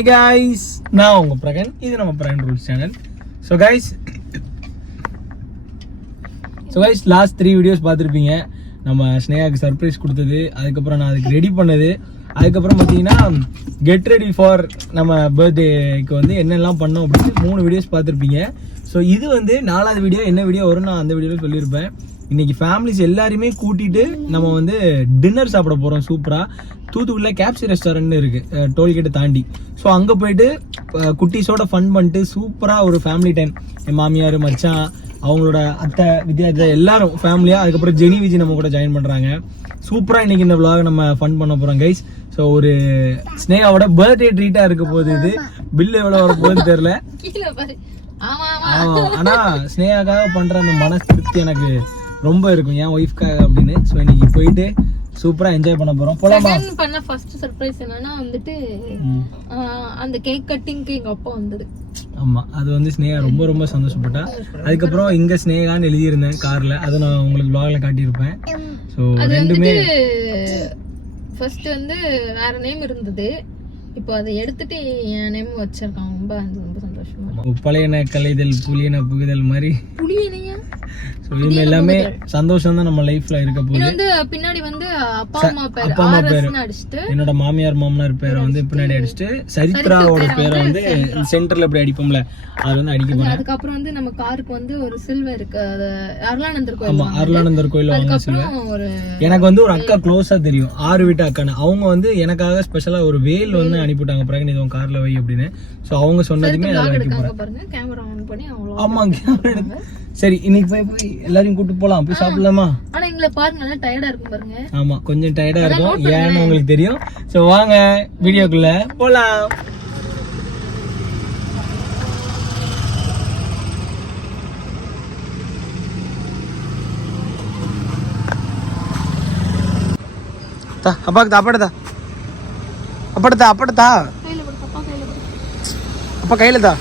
Hey guys, நான் உங்க பிரகன், இது நம்ம Pragan rules channel. So guys, last 3 videos பார்த்துருப்பீங்க. நம்ம ஸ்னேகாக்கு சர்ப்ரைஸ் கொடுத்தது, அதுக்கப்புறம் நான் அதுக்கு ரெடி பண்ணது, அதுக்கப்புறம் பார்த்தீங்கன்னா கெட் ரெடி ஃபார் நம்ம பர்த்டேக்கு வந்து என்னெல்லாம் பண்ணோம் அப்படின்னு 3 வீடியோஸ் பார்த்துருப்பீங்க. ஸோ இது வந்து 4வது வீடியோ. என்ன வீடியோ வரும் நான் அந்த வீடியோவில் சொல்லியிருப்பேன். இன்னைக்கு ஃபேமிலிஸ் எல்லாருமே கூட்டிட்டு நம்ம வந்து டின்னர் சாப்பிட போகிறோம். சூப்பராக தூத்துக்குடியில் கேப்சி ரெஸ்டாரண்ட் இருக்குது, டோல்கேட்டை தாண்டி. ஸோ அங்கே போயிட்டு குட்டீஸோட ஃபன் பண்ணிட்டு சூப்பராக ஒரு ஃபேமிலி டைம். என் மாமியார், மச்சான், அவங்களோட அத்தை, வித்யா எல்லாரும் ஃபேமிலியாக. அதுக்கப்புறம் ஜெனி விஜி நம்ம கூட ஜாயின் பண்ணுறாங்க. சூப்பராக இன்னைக்கு இந்த vlog நம்ம ஃபன் பண்ண போகிறோம் கைஸ். ஸோ ஒரு ஸ்னேகாவோட பர்த்டே ட்ரீட்டாக இருக்க போகுது. இது பில் எவ்வளோ வர போகுதுன்னு தெரில. ஆனால் ஸ்னேகாக்காக பண்ணுற அந்த மன திருப்தி எனக்கு ரொம்ப இருக்கும், என் ஒய்ஃப்காக அப்படின்னு. ஸோ இன்னைக்கு போயிட்டு சூப்பரா என்ஜாய் பண்ண போறோம். போலாமா? பண்ண ஃபர்ஸ்ட் சர்ப்ரைஸ் என்னன்னா வந்துட்டு அந்த கேக் கட்டிங்க்கு எங்க அப்பா வந்தது. ஆமா, அது வந்து ஸ்னேகா ரொம்ப ரொம்ப சந்தோஷப்பட்டா. அதுக்கப்புறம் இங்க ஸ்னேகான்னு எழுதியிருந்தேன் கார்ல, அதை நான் உங்களுக்கு vlogல காட்டியிருப்பேன். ஸோ ரெண்டுமே ஃபர்ஸ்ட் வந்து வேற நேம் இருந்தது, இப்போ அதை எடுத்துட்டு என் நேம் வச்சிருக்காங்க. ரொம்ப சந்தோஷமா. பழையன கலைதல் புலியன புகுதல் மாதிரி புலியனையா. ஸோ இது எல்லாமே சந்தோஷம் தான் நம்ம லைஃப்ல இருக்க போகுது. வந்து பின்னாடி வந்து அப்பா அம்மா பேர் அடிச்சிட்டு, என்னோட மாமியார் மாமனார் பேரை வந்து பின்னாடி அடிச்சுட்டு, சரித்ராவோட பேரை வந்து சென்டர்ல இப்படி அடிப்போம்ல, அது வந்து அடிக்க போறேன். அதுக்கப்புறம் வந்து நம்ம காருக்கு வந்து ஒரு சில்வர் இருக்கு, அது அருளானந்தர் கோயில். ஆமா, அருளானந்தர் கோயில்ல வாங்க சில்வர். எனக்கு வந்து ஒரு அக்கா க்ளோஸா தெரியும், 6 வீட்டு அக்கான்னு. அவங்க வந்து எனக்காக ஸ்பெஷலா ஒரு வேல் வந்து அனுப்பிவிட்டாங்க, பிரகன் இது கார்ல வை அப்படின்னு. ஸோ அவங்க சொன்னதுமே கேமரா ஆன் பண்ணி அவங்க. ஆமா, கேமரா. சரி, இன்னைக்கு போய் எல்லாரையும் கூட்டு போலாம், போய் சாப்பிடலாமா? ஆனா எங்களை பாருங்க, நல்லா டயர்டா இருக்கும் பாருங்க. ஆமா, கொஞ்சம் டயர்டா இருக்கும், ஏன்னு உங்களுக்கு தெரியும். சோ வாங்க வீடியோக்குள்ள போலாம். அப்பாக்கு அப்படதா அப்படதா அப்பா கையில தா,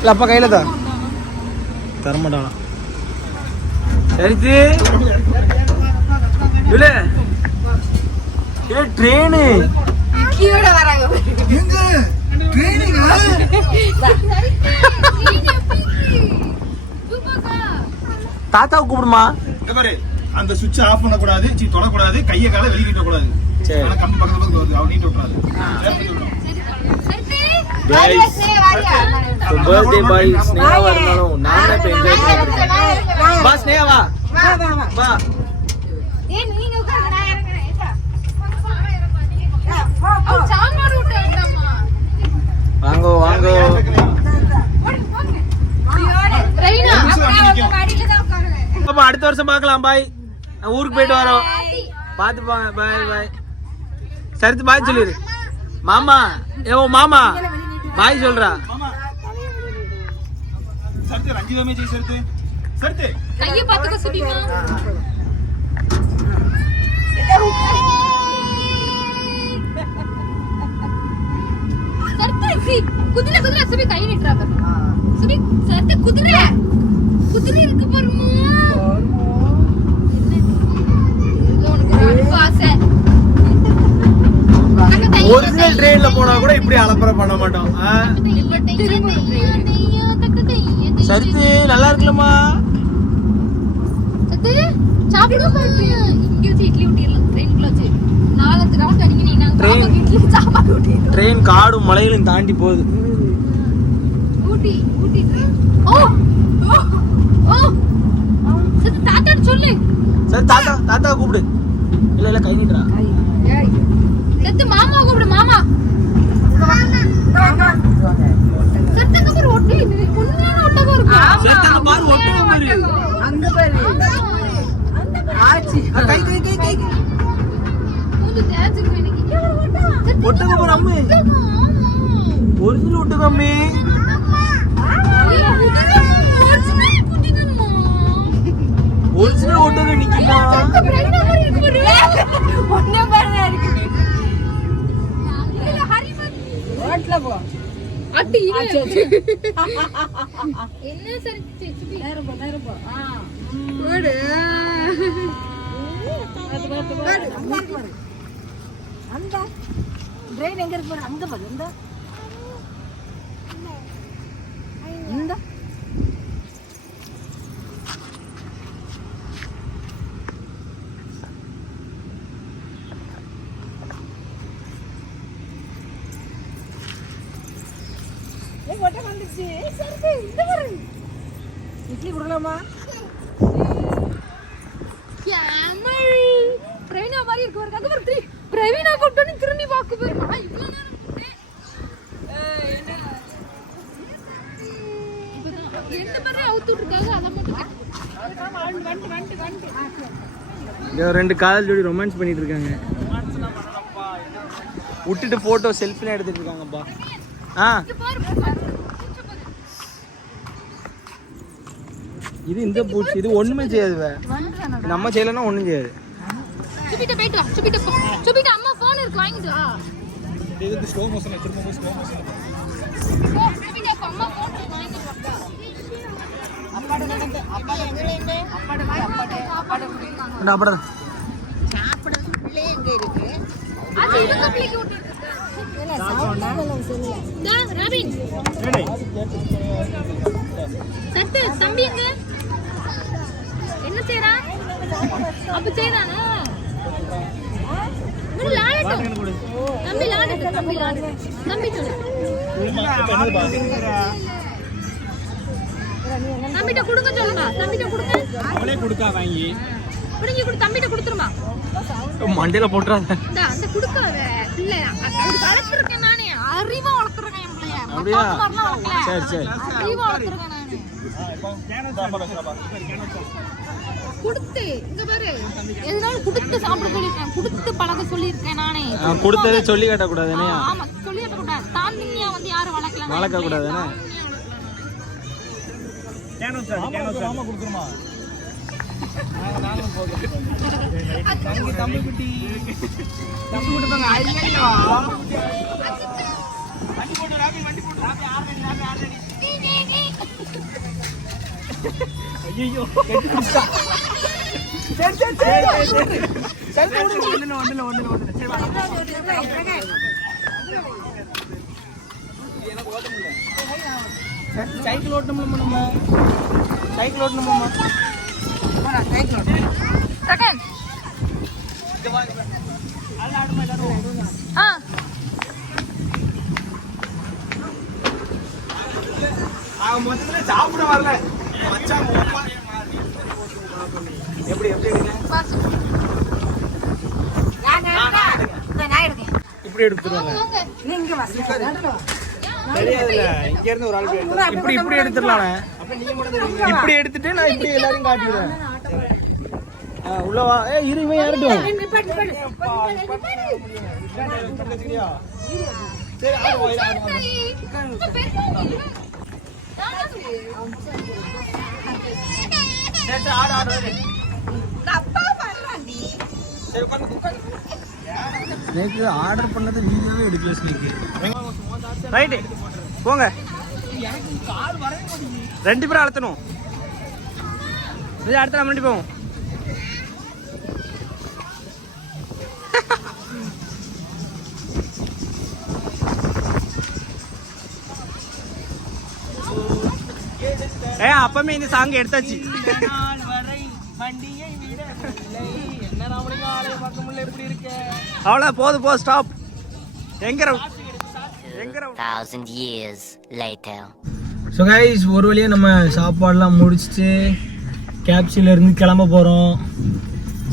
இல்ல அப்பா கையில தா, தரமாட்டானா? சரித்து இல்ல ஏ ட்ரெயின் கீழ வராங்க. எங்க ட்ரெயினிங்கா? தாத்தாவை கூப்பிடுமா? பாரு, அந்த சுவிட்ச் ஆஃப் பண்ண கூடாது, தொட கூடாது, கைய கால வெளிய கிட்ட கூடாது. சரி, நான் கம்பி பக்கத்துல வந்து அவ நீட்ட கூடாது. गाइस, तो बर्थडे பாய் ஸ்னேகா வரணும், நானே இப்ப என்ஜாய் பண்ணிட்டேன். வா ஸ்னேகா, வா வா. ஏய் நீங்க உட்காருங்க, நான் இறங்குறேன். ஓ சாமா ரூட் ஏண்டமா. வாங்கோ வாங்கோ. ட்ரெயினா காடில தான் உட்காருங்க. அப்ப அடுத்த வருஷம் பார்க்கலாம் பாய். நான் ஊருக்கு போயிட்டு வரோம், பாத்து போங்க. பாய் பாய். சரித்து பாய் சொல்லிரு. மாமா, ஏ மாமா பாய் சொல்றா. சர்த்து ரஞ்சிதமே ஜெய் சர்த்து. சர்த்து கைய பாத்துக்க சுடிமா. சர்த்து சி குதிரை சுடி கை நீட்றா பாரு. சுடி சர்த்து குதிரை இருக்கு பாருமா. ஒரிஜினல் ட்ரெயின்ல போனா கூட இப்படி அலப்பற பண்ண மாட்டோம். சரித்து நல்லா இருக்குலமா? சத்து சாப்பிடு. இங்க வச்சு இட்லி ஊட்டிரலாம் ட்ரெயின்ல வச்சு. 4 ரவுண்ட் அடிங்க, நீ நான் காபி இட்லி சாப்பாடு ஊட்டி. ட்ரெயின் காடும் மலையிலும் தாண்டி போகுது. ஊட்டி ஓ சத்து தாத்தா சொல்லு. சரி தாத்தா கூப்பிடு. இல்ல கை நீட்றா. சத்து மாமா கூப்பிடு. மாமா சத்துக்கு ஒரு ஒட்டி உண்மையான ஒட்டகம் இருக்கு. சத்துக்கு பாரு, ஒட்டகம் பாரு. அங்க பாரு, அந்த ஆச்சி கை மூது தேச்சுக்கு எனக்கு ஒட்டகம் பாரு. அம்மே ஒரிஜினல் ஒட்டகம். அம்மே ஒரிஜினல் ஒட்டகம் நிக்குமா? ஒண்ணே பாருங்க இருக்கு. ரோட்ல போ அட்டி. என்ன சரி நேரா போ. ஓடு அந்த ட்ரெயின் எங்க இருக்கு பாரு, அங்க பாரு. இந்த வந்துச்சு. இந்த பாரு, இட்லி கொடுக்கலாமா? பிரவீனா மாதிரி இருக்கு பாருங்க. அங்க பாரு, பிரவீனா கூப்பிட்டு திரும்பி பாக்கு பாருங்க. இவ்வளவு நேரம் ரெண்டு பேரும் அவுத்து இருக்காங்க. அதை மட்டும் ரெண்டு காதல் ஜோடி ரொமான்ஸ் பண்ணிட்டு இருக்காங்க. விட்டுட்டு போட்டோ செல்ஃபிலாம் எடுத்துட்டு இருக்காங்கப்பா. இது இந்த பூச்சி இது ஒண்ணுமே செய்யாது. நம்ம செய்யலன்னா ஒண்ணும் செய்யாது. சுபிட்ட போயிட்டு வா. சுபிட்ட அம்மா போன் இருக்கு, வாங்கிட்டு வா. இது ஸ்லோ மோஷன்ல திரும்ப ஸ்லோ மோஷன்ல சுபிட்ட அம்மா போன் இருக்கு, வாங்கிட்டு வா. அப்பாடு நடந்து அப்பாடு எங்க அப்பாடு குடிக்காங்க. அப்பாடா சாப்பிட பிள்ளை எங்க இருக்கு? அது இவங்க பிள்ளைக்கு விட்டுட்டு இல்ல சாப்பிடலாம் சொல்லல. டா ராபின் சத்து தம்பி எங்க என்ன செய்றா? அப்ப செய்றானா? ஒரு லாடட்டும். தம்பி லாடட்டும், தம்பி லாடட்டும். தம்பி சொல்லு. தம்பிட்ட கொடுங்க சொல்லுங்க. தம்பிட்ட கொடுங்க. அவளே கொடுக்கா வாங்கி. புடிங்கி கொடு, தம்பிட்ட கொடுத்துருமா. மண்டையில போட்டுறாத. அந்த கொடுக்காத பிள்ளை அப்படி வளர்த்துருக்கேன் நானே. அறிவா வளர்த்துருக்கேன் என் பிள்ளைய. அப்படியா? சரி சரி. அறிவா வளர்த்துருக்கேன் நானே. கொடுத்து இங்க பாரு, எதனாலும் கொடுத்து சாப்பிட சொல்லியிருக்கேன், கொடுத்து பழக சொல்லியிருக்கேன் நானே. கொடுத்ததே சொல்லி காட்ட கூடாதுனே. ஆமா, சொல்லி காட்ட கூடாது. தாந்தினியா வந்து யாரும் வளர்க்கலாம், வளர்க்க கூடாதுனே. ஆமா கொடுத்துருமா தம்பி குட்டி கொடுப்பாங்க. ஐயோ வண்டி போட்டு ராபி, வண்டி போட்டு ராபி, ஆர்டர் ஐயோ சரி சரி சரி சரி ஒண்ணு சரி வா. சைக்கிள் ஓட்டணும்ல நம்ம, சைக்கிள் ஓட்டணுமா? சைக்கிள் ஓட்டு. செகண்ட் மொத்தத்துல சாப்பிட வரல மச்சான். எப்படி நான் எடுக்கேன். இப்படி எடுத்துருவாங்க. நீங்க தெரியாதுல்ல, இங்க இருந்து ஒரு ஆள் இப்படி எடுத்துடலாம். இப்படி எடுத்துட்டு நான் இப்படி எல்லாரையும் காட்டிடுவேன். உள்ள வா. இரு, இவன் யாருட்டும். ஸ்னேக்கு ஆர்டர் பண்ணது வீடியோவே எடுக்கல ஸ்னேக்கு. ரைட்டு போங்க. ரெண்டு பேரும் அழுத்தணும். அடுத்த நம்ம ரெண்டு போவோம். அப்பமே இந்த சாங் எடுத்தாச்சு. அவ்வளோ போதும், போ ஸ்டாப். எங்க 1,000 years later. ஸோ கைஸ், ஒரு வழியாக நம்ம சாப்பாடெலாம் முடிச்சுட்டு கேப்சில இருந்து கிளம்ப போகிறோம்.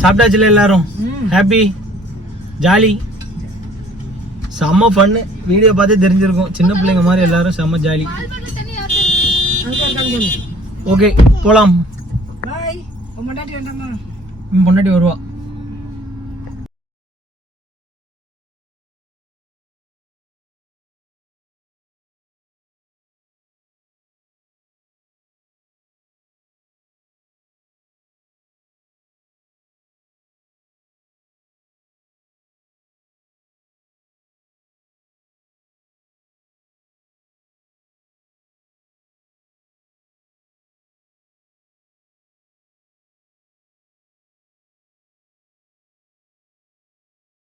சாப்பிட்டாச்சுல எல்லாரும்? ஹாப்பி, ஜாலி, செம்ம ஃபன்னு. வீடியோ பார்த்து தெரிஞ்சிருக்கும், சின்ன பிள்ளைங்க மாதிரி எல்லாரும் செம்ம ஜாலி. ஓகே போகலாம். பாய். பொண்டாட்டி வேண்டாமா? பொண்டாட்டி வருவா.